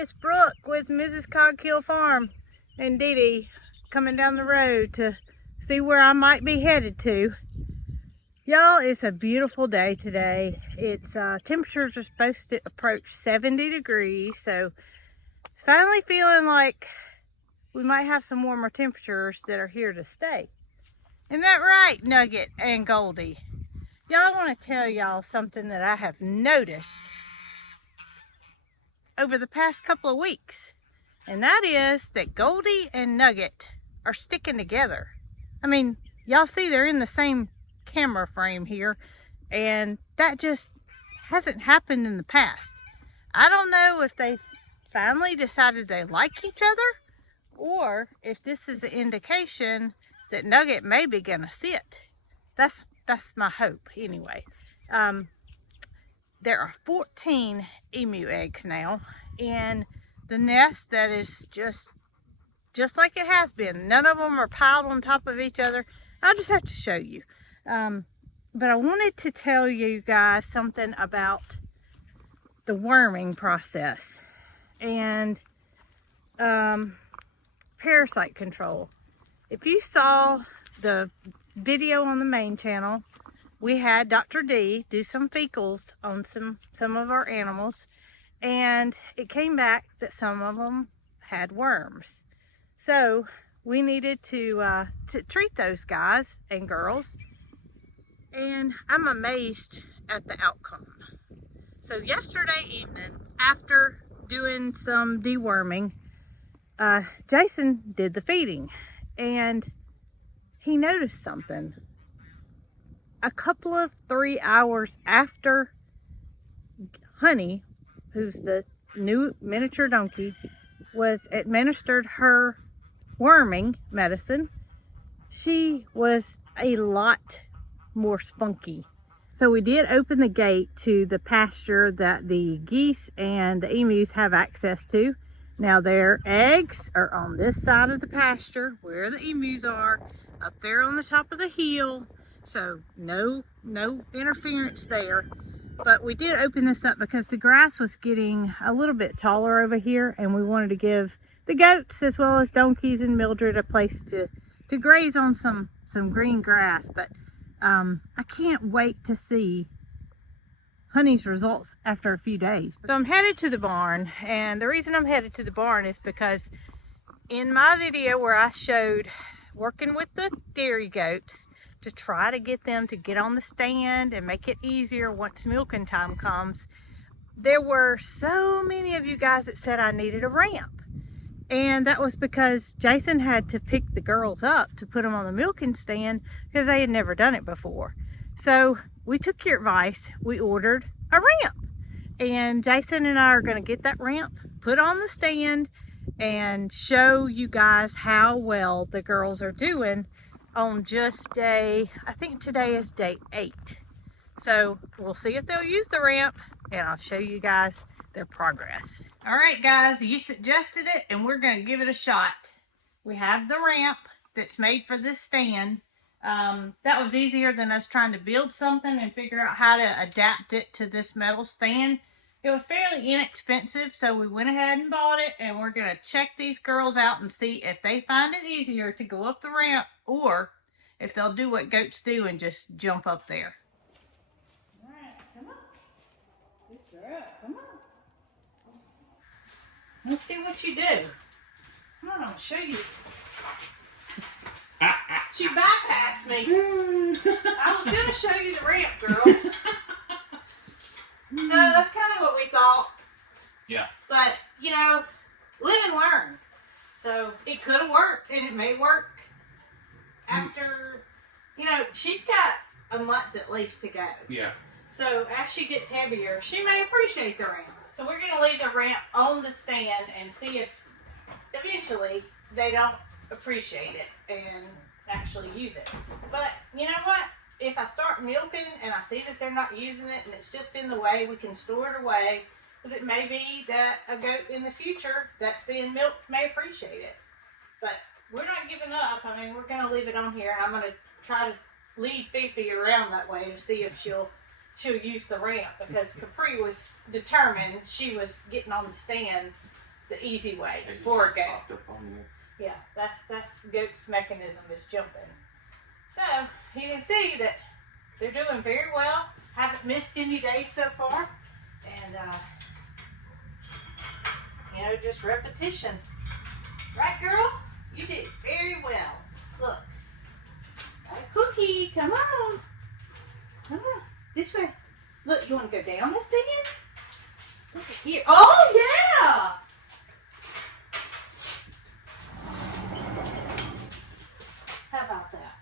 it's Brooke with Mrs. Cog Hill Farm and Dee Dee coming down the road to see where I might be headed to. Y'all, it's a beautiful day today. It's temperatures are supposed to approach 70 degrees, so it's finally feeling like we might have some warmer temperatures that are here to stay. Isn't that right, Nugget and Goldie? Y'all, I want to tell y'all something that I have noticed over the past couple of weeks, and that is that Goldie and Nugget are sticking together. I mean, y'all see they're in the same camera frame here, and that just hasn't happened in the past. I don't know if they finally decided they like each other, or if this is an indication that Nugget may be gonna sit. That's my hope anyway. There are 14 emu eggs now in the nest that is just like it has been. None of them are piled on top of each other. I'll just have to show you. But I wanted to tell you guys something about the worming process and parasite control. If you saw the video on the main channel, we had Dr. D do some fecals on some of our animals, and it came back that some of them had worms. So we needed to treat those guys and girls, and I'm amazed at the outcome. So yesterday evening, after doing some deworming, Jason did the feeding, and he noticed something. A couple of 3 hours after Honey, who's the new miniature donkey, was administered her worming medicine, she was a lot more spunky. So we did open the gate to the pasture that the geese and the emus have access to. Now their eggs are on this side of the pasture where the emus are, up there on the top of the hill. So no interference there. But we did open this up because the grass was getting a little bit taller over here, and we wanted to give the goats as well as donkeys and Mildred a place to graze on some green grass. But I can't wait to see Honey's results after a few days. So I'm headed to the barn, and the reason I'm headed to the barn is because in my video where I showed working with the dairy goats to try to get them to get on the stand and make it easier once milking time comes, there were so many of you guys that said I needed a ramp. And that was because Jason had to pick the girls up to put them on the milking stand because they had never done it before. So we took your advice, we ordered a ramp. And Jason and I are gonna get that ramp put on the stand and show you guys how well the girls are doing on just day, I think today is day 8. So we'll see if they'll use the ramp, and I'll show you guys their progress. All right, guys, you suggested it, and we're gonna give it a shot. We have the ramp that's made for this stand. That was easier than us trying to build something and figure out how to adapt it to this metal stand. It was fairly inexpensive, so we went ahead and bought it, and we're gonna check these girls out and see if they find it easier to go up the ramp or if they'll do what goats do and just jump up there. All right, come on. Good girl, come on. Let's see what you do. Come on, I'll show you. She bypassed me. I was gonna show you the ramp, girl. So that's kind of what we thought. Yeah. But, you know, live and learn. So it could have worked, and it may work after, you know, she's got a month at least to go. Yeah. So as she gets heavier, she may appreciate the ramp. So we're going to leave the ramp on the stand and see if eventually they don't appreciate it and actually use it. But you know what? If I start milking and I see that they're not using it and it's just in the way, we can store it away, because it may be that a goat in the future that's being milked may appreciate it. But we're not giving up. I mean, we're going to leave it on here. I'm going to try to lead Fifi around that way to see if she'll use the ramp, because Capri was determined she was getting on the stand the easy way for a goat. Yeah, that's the goat's mechanism is jumping. So you can see that they're doing very well. Haven't missed any days so far, and you know, just repetition. Right, girl? You did very well. Look, got a cookie. Come on, come on, this way. Look, you want to go down this thing? Look at here. Oh yeah. How about that?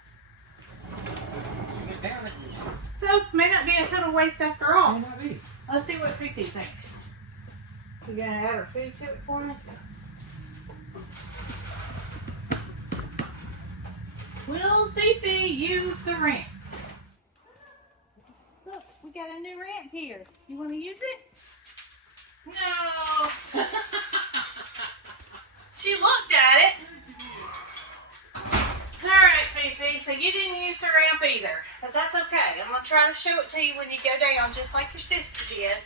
So, may not be a total waste after all. May not be. Let's see what Fifi thinks. You gonna add her food to it for me? Will Fifi use the ramp? Look, we got a new ramp here. You want to use it? No. She looked at it. Alright, Fifi, so you didn't use the ramp either, but that's okay. I'm going to try to show it to you when you go down, just like your sister did,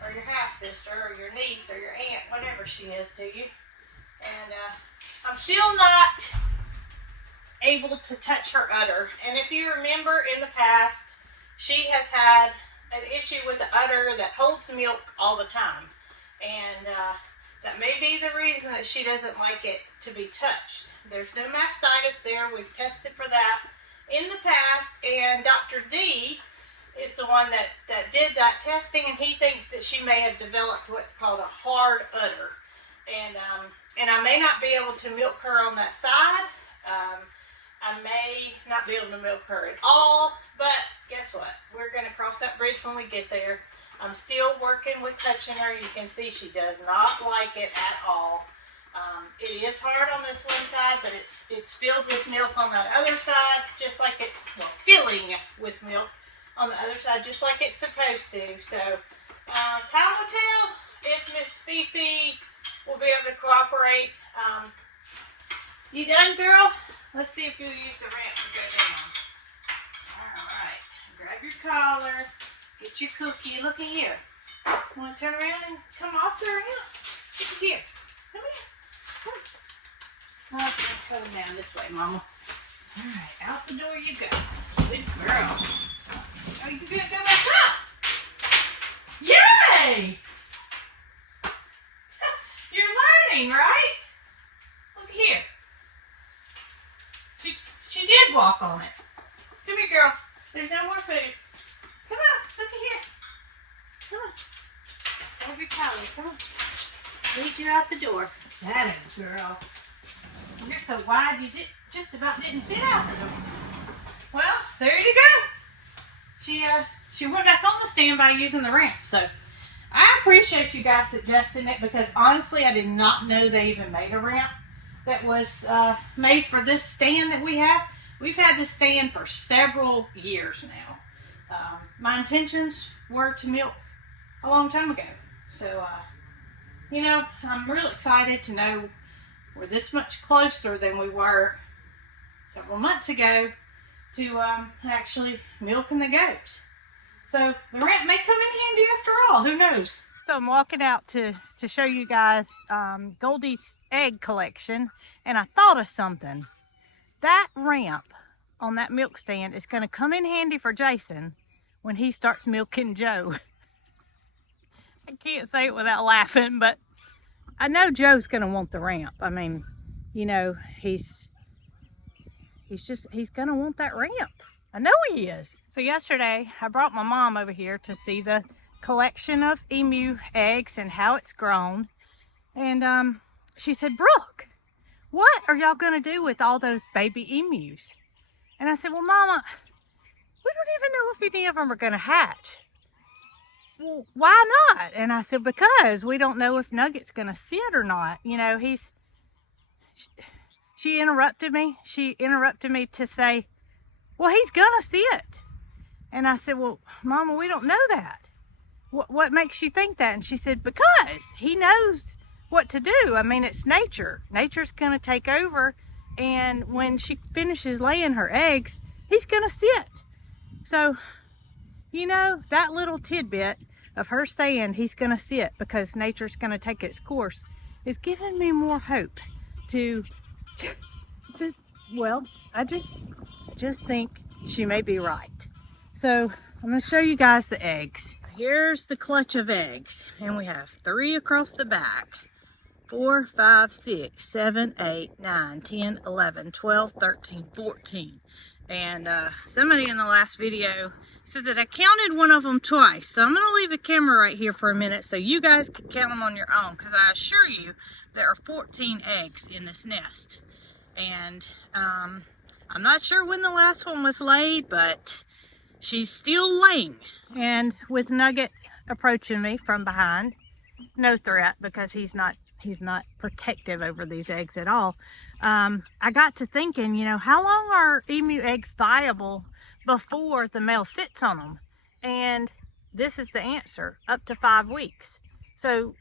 or your half-sister, or your niece, or your aunt, whatever she is to you. And I'm still not able to touch her udder. And if you remember in the past, she has had an issue with the udder that holds milk all the time. And that may be the reason that she doesn't like it to be touched. There's no mastitis there. We've tested for that in the past, and Dr. D is the one that did that testing, and he thinks that she may have developed what's called a hard udder. And I may not be able to milk her on that side. I may not be able to milk her at all, but guess what? We're going to cross that bridge when we get there. I'm still working with touching her. You can see she does not like it at all. It is hard on this one side, but it's filled with milk on that other side, just like it's filling with milk on the other side, just like it's supposed to. So time will tell if Miss Fifi will be able to cooperate. You done, girl? Let's see if you'll use the ramp to go down. All right, grab your collar, get your cookie. Look at here. Want to turn around and come off the ramp? Look at here. Come here. Okay, come down this way, Mama. All right, out the door you go. Good girl. Oh, you good? Go back up. Yay! You're learning, right? Look here. She did walk on it. Come here, girl. There's no more food. Come on, look at here. Come on. Grab your collar. Come on. Lead you out the door. That is, girl. You're so wide you just about didn't fit out the door. Well, there you go. She went back on the stand by using the ramp. So I appreciate you guys suggesting it, because honestly I did not know they even made a ramp that was made for this stand that we have. We've had this stand for several years now. My intentions were to milk a long time ago. So you know, I'm real excited to know we're this much closer than we were several months ago to actually milking the goats. So the ramp may come in handy after all. Who knows? So I'm walking out to show you guys Goldie's egg collection, and I thought of something. That ramp on that milk stand is going to come in handy for Jason when he starts milking Joe. I can't say it without laughing, but I know Joe's going to want the ramp. I mean, you know, he's going to want that ramp. I know he is. So yesterday, I brought my mom over here to see the collection of emu eggs and how it's grown. And she said, Brooke, what are y'all going to do with all those baby emus? And I said, well, Mama, we don't even know if any of them are going to hatch. Well, why not? And I said, because we don't know if Nugget's going to sit or not. You know, she interrupted me. She interrupted me to say, well, he's going to sit. And I said, well, Mama, we don't know that. What makes you think that? And she said, because he knows what to do. I mean, it's nature. Nature's going to take over. And when she finishes laying her eggs, he's going to sit. So, you know, that little tidbit of her saying he's going to sit because nature's going to take its course is giving me more hope to well, I just think she may be right. So I'm going to show you guys the eggs. Here's the clutch of eggs, and we have 3 across the back. 4, 5, 6, 7, 8, 9, 10, 11, 12, 13, 14. And somebody in the last video said that I counted one of them twice. So I'm going to leave the camera right here for a minute so you guys can count them on your own, because I assure you there are 14 eggs in this nest. And I'm not sure when the last one was laid, but she's still laying. And with Nugget approaching me from behind, no threat because he's not protective over these eggs at all. I got to thinking, you know, how long are emu eggs viable before the male sits on them? And this is the answer: up to 5 weeks. So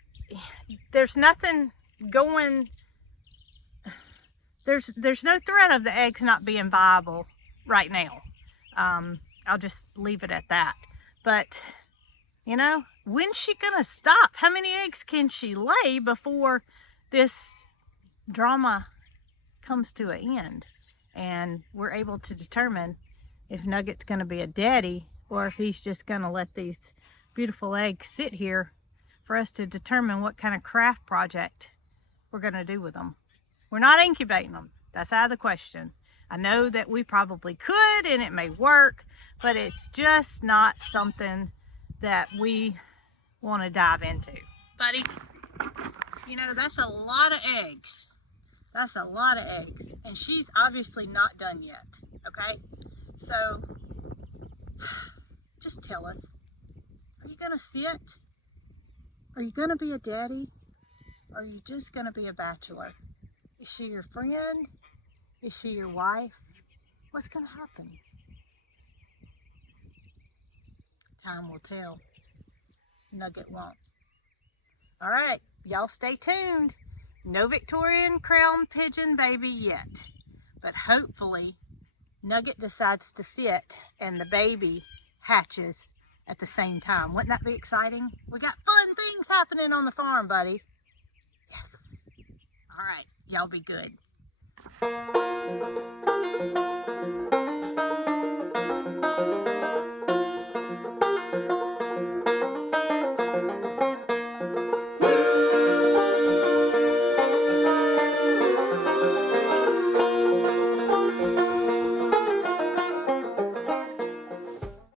there's nothing going, there's no threat of the eggs not being viable right now. I'll just leave it at that. But you know, when's she gonna stop? How many eggs can she lay before this drama comes to an end and we're able to determine if Nugget's gonna be a daddy or if he's just gonna let these beautiful eggs sit here for us to determine what kind of craft project we're gonna do with them. We're not incubating them. That's out of the question. I know that we probably could and it may work, but it's just not something that we want to dive into. Buddy, you know, that's a lot of eggs. That's a lot of eggs. And she's obviously not done yet, okay? So, just tell us, are you gonna sit? Are you gonna be a daddy? Or are you just gonna be a bachelor? Is she your friend? Is she your wife? What's gonna happen? Time will tell. Nugget won't. All right, y'all stay tuned. No Victorian crown pigeon baby yet, but hopefully Nugget decides to sit and the baby hatches at the same time. Wouldn't that be exciting? We got fun things happening on the farm, buddy. Yes. All right, y'all be good.